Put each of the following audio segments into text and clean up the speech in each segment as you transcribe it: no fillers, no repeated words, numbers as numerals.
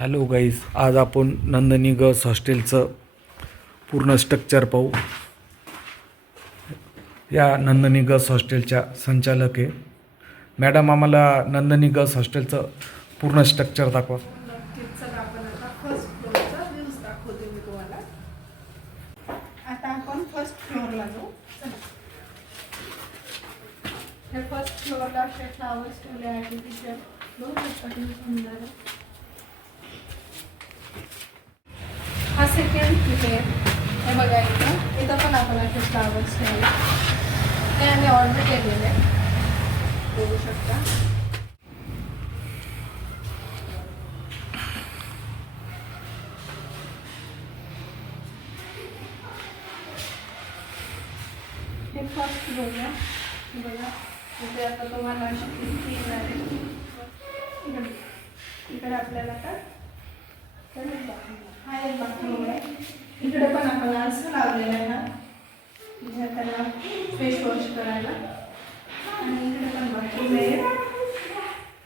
Hello guys, आज आपण Nandini girls हॉस्टेलचं पूर्ण स्ट्रक्चर पाहू. या नंदिनी गर्ल्स हॉस्टेलच्या संचालक आहे. मॅडम, आम्हाला नंदिनी गर्ल्स हॉस्टेलचं पूर्ण स्ट्रक्चर दाखवा. नक्कीच. चला, आपण आता फर्स्ट फ्लोअरचा व्ह्यूज दाखवते मी तुम्हाला. आता आपण फर्स्ट फ्लोअरला जाऊ. हे फर्स्ट फ्लोअरला असे फ्लावर्स ठेवले आहे. तिथे दोन किती सुंदर. हा सेकंड तिथे हे बघा, इथं पण आपण असे फ्लावर्स ठेवले. हे आम्ही ऑर्डर केलेले आहे, बघू शकता. हे फर्स्ट फ्लोअर आहे बघा. इथे आता तुम्हाला अशी खिडकी येणार आहे. इकडे आपल्याला का हा एक बाथरूम आहे. इकडे पण आपण आरसा लावलेला आहे ना, म्हणजे त्याला फेस वॉश करायला. आणि इकडे पण बाथरूम आहे.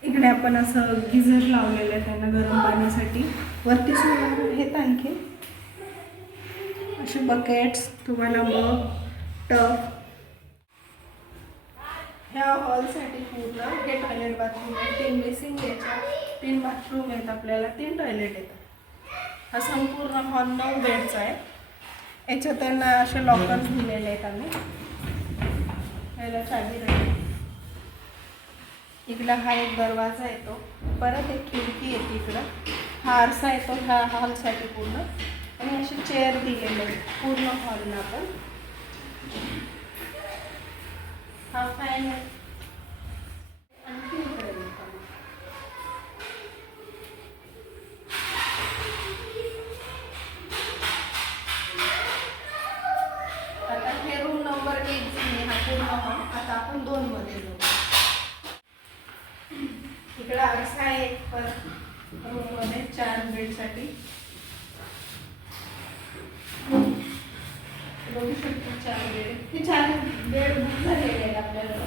इकडे आपण असं गिझर लावलेलं आहे त्यांना गरम पाण्यासाठी. वरती सुद्धा आहेत आणखी असे बकेट्स, तुम्हाला मग टब. ह्या हॉलसाठी पूर्ण हे टॉयलेट बाथरूम आहे. 3 बेसिंग याच्यात, 3 बाथरूम आहेत, आपल्याला 3 टॉयलेट येतात. हा संपूर्ण हॉल 9 बेडचा आहे. याच्यात त्यांना असे लॉकर्स दिलेले आहेत आम्ही. याला चाबी राहील. इकडला हा एक दरवाजा येतो, परत एक खिडकी येते. इकडं हा आरसा येतो ह्या हॉलसाठी पूर्ण. आणि असे चेअर दिलेले आहेत पूर्ण हॉलला. आपण हा फॅन आहे. आणखी इकडे आता हे रूम नंबर 1 हा पूर्ण हॉल. आता आपण 2 मध्ये जाऊ. इकडे आरसा आहे एक पर रूम मध्ये 4 बेडसाठी. बघू शकतो 4 बेड. हे 4 बेड बुक झालेले आहेत आपल्याला.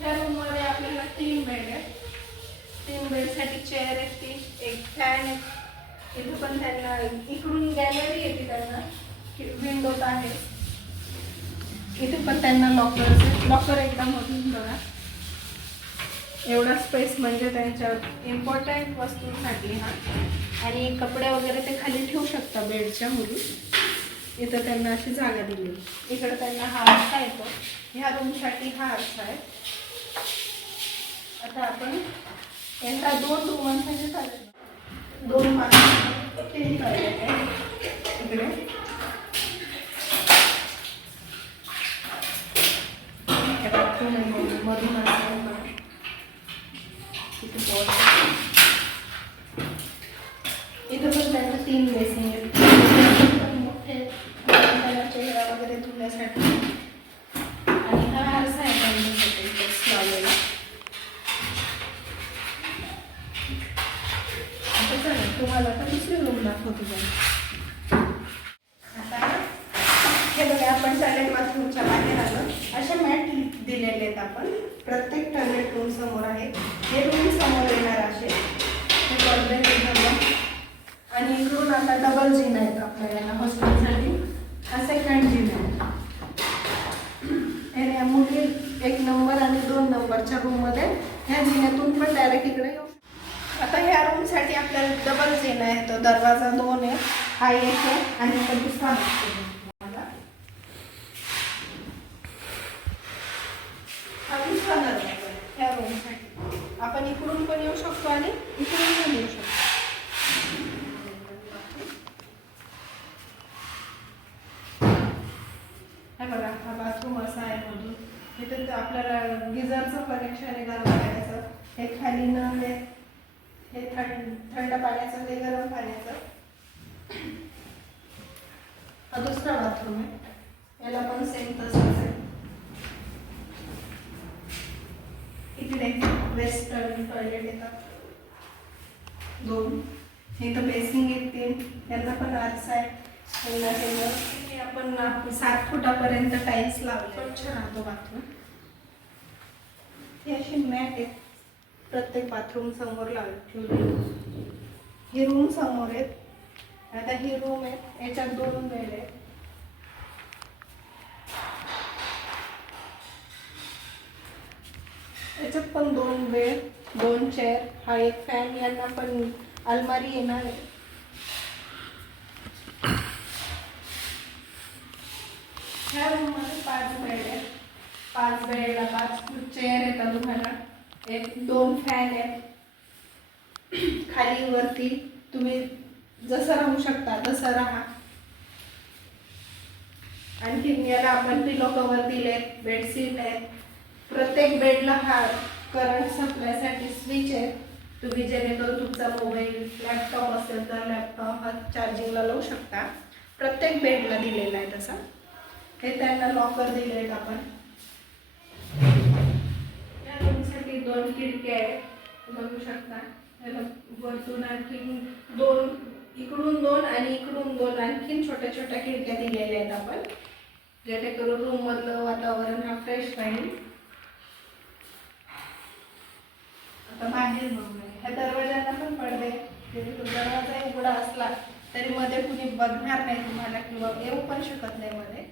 ह्या रूम मध्ये आपल्याला 3 बेड आहेत. 3 बेडसाठी चेअर आहे, एक फॅन आहे. इथे पण त्यांना इकडून गॅलरी येते, त्यांना विंडोज आहे. इथे पण त्यांना लॉकर एकदम मधून बघा. एवढा स्पेस म्हणजे त्यांच्या इम्पॉर्टंट वस्तूंसाठी. हा आणि कपडे वगैरे ते खाली ठेवू शकता बेडच्या मुली. इथं त्यांना अशी जागा दिली. इकडे त्यांना हा आरसा येतो. ह्या रूमसाठी हा आरसा आहे. आता आपण यांना 2 रूमांसाठी चालेल. 2 बाथरूम 3 टॉयलेट आहे. इकडे मधून इथं पण त्यांना 3 बेसिंग आहेत. मोठे त्याला चेहरा वगैरे धुण्यासाठी. आणि हा आरसा आहे त्यांच्यासाठी टेक्स्ट लावलेला. आता चला, तुम्हाला आता दुसरी रूम दाखवतो. आता हे बघा, आपण टॉयलेट बाथरूमच्या बाहेर आलो. अशा मॅट दिलेले आहेत आपण. प्रत्येक टॉयलेट रूम समोर आहे. हे रूम समोर येणार असे हे पडदे एकदम. आणि इकडून आता डबल जिन आहेत आपल्याला हॉस्टेलसाठी. हा सेकंड जिन आहे. मुली 1 नंबर आणि 2 नंबरच्या रूममध्ये ह्या जिन्यातून पण डायरेक्ट इकडे येऊ. आता ह्या रूमसाठी आपल्याला डबल जिन आहे. तो दरवाजा 2 आहे. हा एक आहे आणि तो दुसरा आहे. हा दुसरा दरवाजा ह्या रूमसाठी. आपण इकडून पण येऊ शकतो आणि इकडून पण येऊ शकतो. हे बघा, हा बाथरूम असा आहे मधून. इथे आपल्याला गिझरचं कनेक्शन आहे गरम पाण्याचं. हे खाली नळ आहे. हे थंड पाण्याचं, हे गरम पाण्याचं. हा दुसरा बाथरूम आहे. याला पण सेम तसंच आहे. इकडे वेस्टर्न टॉयलेट येतात 2. हे तर बेसिंग येते. त्यांना पण आरसा आहे. आपण 7 फुटापर्यंत टाईल्स लावले. स्वच्छ राहतो बाथरूम. आहेत प्रत्येक बाथरूम समोर ठेवले. ही रूम समोर आहेत. आता ही रूम आहे, याच्यात 2 बेड आहेत. याच्यात पण 2 बेड, 2 चेअर, हा एक फॅन, यांना पण अलमारी येणार आहे. ह्या रूम मध्ये 5 बेड आहेत. 5 बेडला 5 चेअर येतात तुम्हाला. 2 फॅन आहेत. खाली वरती तुम्ही जसं राहू शकता तसं राहा. आणखी याला आपण पिलो कव्हर दिले, बेडशीट आहेत. प्रत्येक बेडला हा करंट सप्लायसाठी स्विच आहे. तुम्ही जेणेकरून तुमचा मोबाईल, लॅपटॉप असेल तर लॅपटॉप हा चार्जिंगला लावू शकता. प्रत्येक बेडला दिलेला आहे तसा. हे त्यांना लॉकर दिले आहेत आपण. या रूमसाठी 2 खिडक्या आहेत, बघू शकता. याला वरतून आणखी 2, इकडून 2 आणि इकडून 2 आणखीन छोट्या छोट्या खिडक्या दिलेल्या आहेत आपण, जेणेकरून रूम मधलं वातावरण हा फ्रेश राहील. आता बाहेर बघूया. ह्या दरवाजाला पण पडदे, दरवाजा उघडा असला तरी मध्ये कुणी बघणार नाही तुम्हाला किंवा येऊ पण शकत नाही मध्ये.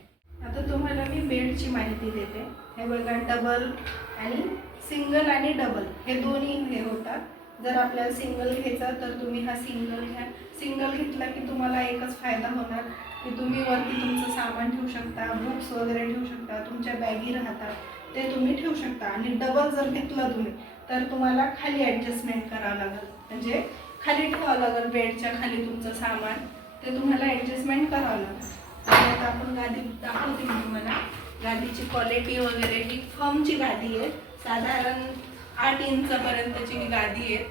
आता तुम्हाला मी बेडची माहिती देते. हे बघा, डबल आणि सिंगल आणि डबल हे दोन्ही हे होतात. जर आपल्याला सिंगल घ्यायचा तर तुम्ही हा सिंगल घ्या. सिंगल घेतला की तुम्हाला एकच फायदा होणार की तुम्ही वरती तुमचं सामान ठेवू शकता, बुक्स वगैरे ठेवू शकता, तुमच्या बॅगी राहतात ते तुम्ही ठेवू शकता. आणि डबल जर घेतलं तुम्ही तर तुम्हाला खाली ॲडजस्टमेंट करावं लागेल, म्हणजे खाली ठेवावं लागेल. बेडच्या खाली तुमचं सामान ते तुम्हाला ॲडजस्टमेंट करावं लागेल. आणि आता आपण गादी दाखवते मी तुम्हाला. गादीची क्वालिटी वगैरे ही फर्मची गादी आहे. साधारण 8 इंचपर्यंतची ही गादी आहे.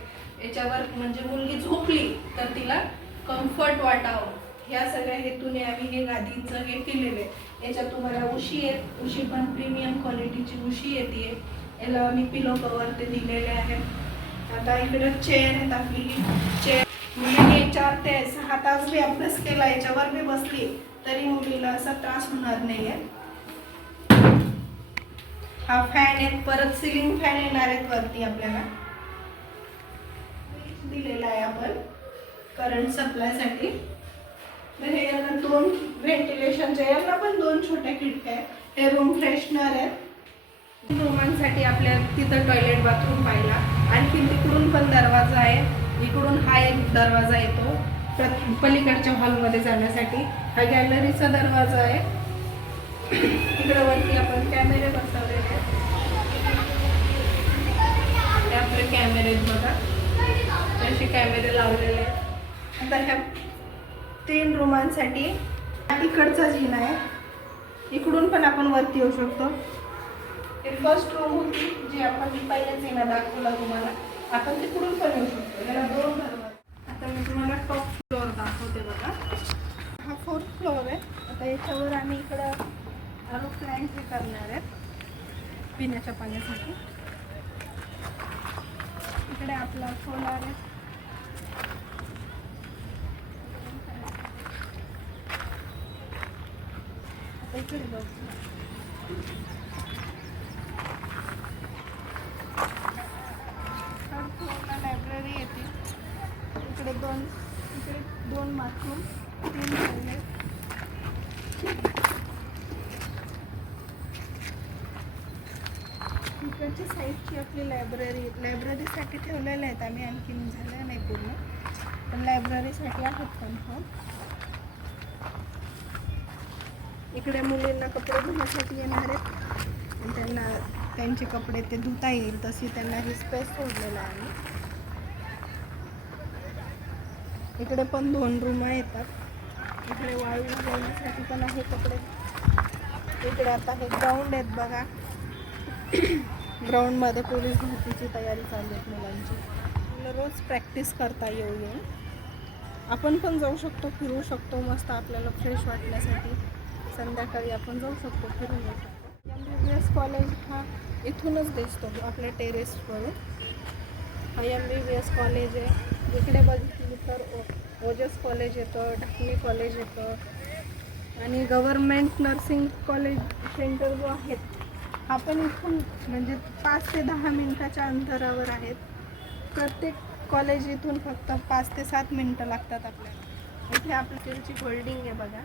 याच्यावर म्हणजे मुलगी झोपली तर तिला कम्फर्ट वाटावं, ह्या सगळ्या हेतूने आम्ही हे गादीचं हे केलेलं आहे. याच्यात तुम्हाला उशी आहेत. उशी पण प्रीमियम क्वालिटीची उशी येते. याला आम्ही पिलो कवर ते दिलेले आहे. आता इकडे चेअर आहेत. आपली ही चेअर मुलीने 4 ते 6 तास बी अभ्यास केला, याच्यावर बी बसली तरी मुलीला असा त्रास होणार नाही आहे. हा फॅन आहे. परत सिलिंग फॅन येणार आहेत वरती आपल्याला दिलेला आहे आपण करंट सप्लायसाठी. तर हे यांना 2 व्हेंटिलेशनचे, यांना पण 2 छोट्या खिडक्या आहेत. हे रूम फ्रेशनर आहेत. रूमांसाठी आपल्या तिथं टॉयलेट बाथरूम पाहिला. आणखी तिकडून पण दरवाजा आहे. इकडून हा एक दरवाजा येतो पलीकडच्या हॉलमध्ये जाण्यासाठी. हा गॅलरीचा दरवाजा आहे. इकडे वरती आपण कॅमेरे बसवलेले आहेत. ते आपले कॅमेरे बघा, असे कॅमेरे लावलेले आहेत. आता ह्या 3 रूमांसाठी इकडचा जिना आहे. इकडून पण आपण वरती येऊ शकतो. हे फर्स्ट रूम होती जी आपण पहिल्याच जिना दाखवला तुम्हाला. आपण तिकडून पण येऊ शकतो. याला 2 दरवाजे. आता मी तुम्हाला टॉप फ्लोअर दाखवते बघा. हा 4th फ्लोअर आहे. आता याच्यावर आम्ही इकडं आरो प्लॅन्ट हे करणार आहेत पिण्याच्या पाण्यासाठी. इकडे आपला सोलार आहे. आता इकडे बघू. लायब्ररी येते. इकडे 2 बाथरूम, 3 टॉयलेट. इकडची साईडची आपली लायब्ररीसाठी ठेवलेल्या आहेत आम्ही. आणखीन झालं नाही पूर्ण, पण लायब्ररीसाठी आहेत कन्फर्म. इकडे मुलींना कपडे धुण्यासाठी येणार आहेत आणि त्यांना त्यांचे कपडे ते धुता येईल तशी त्यांना ही स्पेस सोडलेला आहे. इकडे पण 2 रूम येतात. इकडे वाळू घालण्यासाठी पण आहे कपडे. इकडे आता हे ग्राउंड आहेत बघा. ग्राउंडमध्ये पोलीस भरतीची तयारी चालू आहे मुलांची. रोज प्रॅक्टिस करता येऊन आपण पण जाऊ शकतो, फिरू शकतो. मस्त आपल्याला फ्रेश वाटण्यासाठी संध्याकाळी आपण जाऊ शकतो, फिरून येऊ शकतो. MBBS कॉलेज हा इथूनच दिसतो आपल्या टेरेसवरून. हा MBBS कॉलेज आहे. इकडे बघितली तर ओजस कॉलेज येतं, ढाकणी कॉलेज येतं आणि गव्हर्मेंट नर्सिंग कॉलेज सेंटर जो आहेत आपण इथून म्हणजे 5 ते 10 मिनिटाच्या अंतरावर आहेत. प्रत्येक कॉलेज इथून फक्त 5 ते 7 मिनिटं लागतात आपल्याला. इथे आपल्याची होल्डिंग आहे बघा.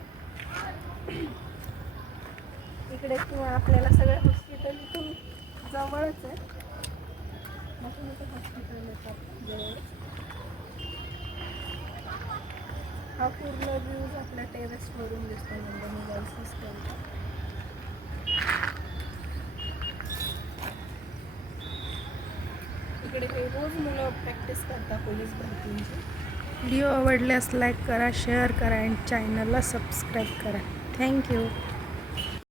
इकडे किंवा आपल्याला सगळे हॉस्पिटल इथून जवळच आहे. मोठं मोठं हॉस्पिटल येतात जवळच. हा पूर्ण व्ह्यूज आपल्या टेरेसवरून दिसतो नंदनी गर्ल्स हॉस्टेलचा. इकडे काही रोज मुलं प्रॅक्टिस करतात पोलीस भरतींची. व्हिडिओ आवडल्यास लाईक करा, शेअर करा आणि चॅनलला सबस्क्राईब करा. थँक्यू.